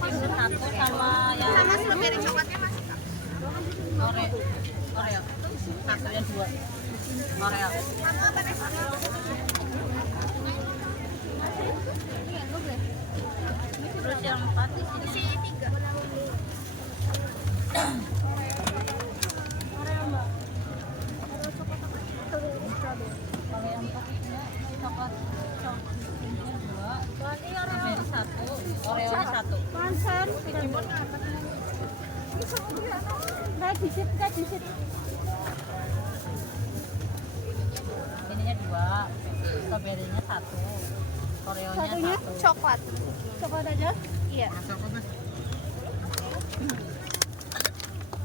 timun satu sama yang Sama strawberry coklatnya masih kak. Oreo satu yang dua Oreo. Kamu apa nih? Terus yang 4 di sini Sini 3. kalau yang 4 isinya coklat coklatnya 2 strawberry 1 Oreo nya 1. Konser. Kayak disit. Ininya 2 strawberry nya 1 Oreo nya Satunya 1. Coklat. Coklat aja. Iya.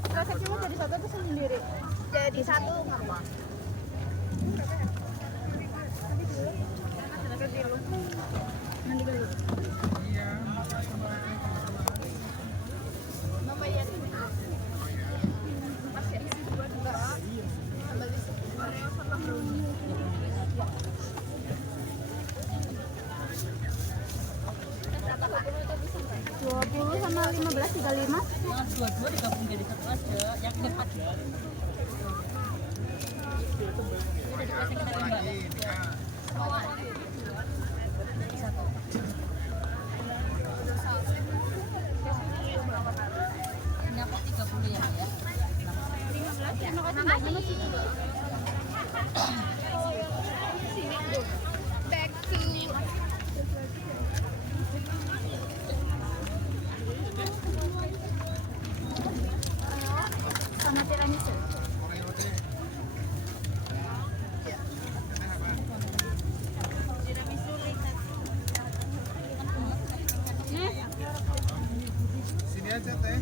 Rasa cuma jadi satu tuh sendiri. Jadi 1 kamu. Nanti dulu. Dua puluh sama 15 35. Yang dua-dua digabung jadi satu aja. Yang keempat ya. Udah dikasih ke tadi enggak? Satu. Ini aku 30 ya, Mbak, ya. 15. Back to Sama tiramisu. Sini aja teh.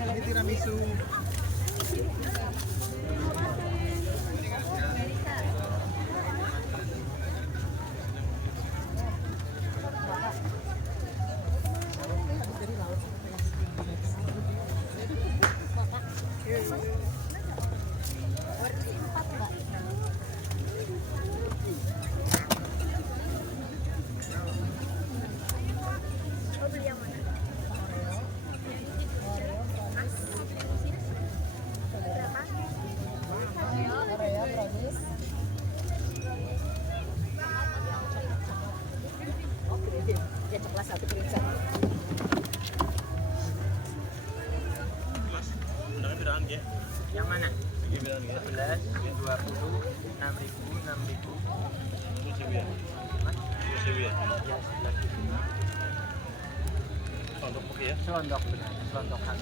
Ini tiramisu. beli yang mana? Oreo brownies. Oke, ya coklat 1 piring. Undangan bilangan ya? Yang mana? Ini bilangan ya? 11, 20, 6.000, 6.000. Itu sih ya. Mas? Itu sih ya. Ya, 11.000. Untuk pakai ya? Selondok benar, selondokan.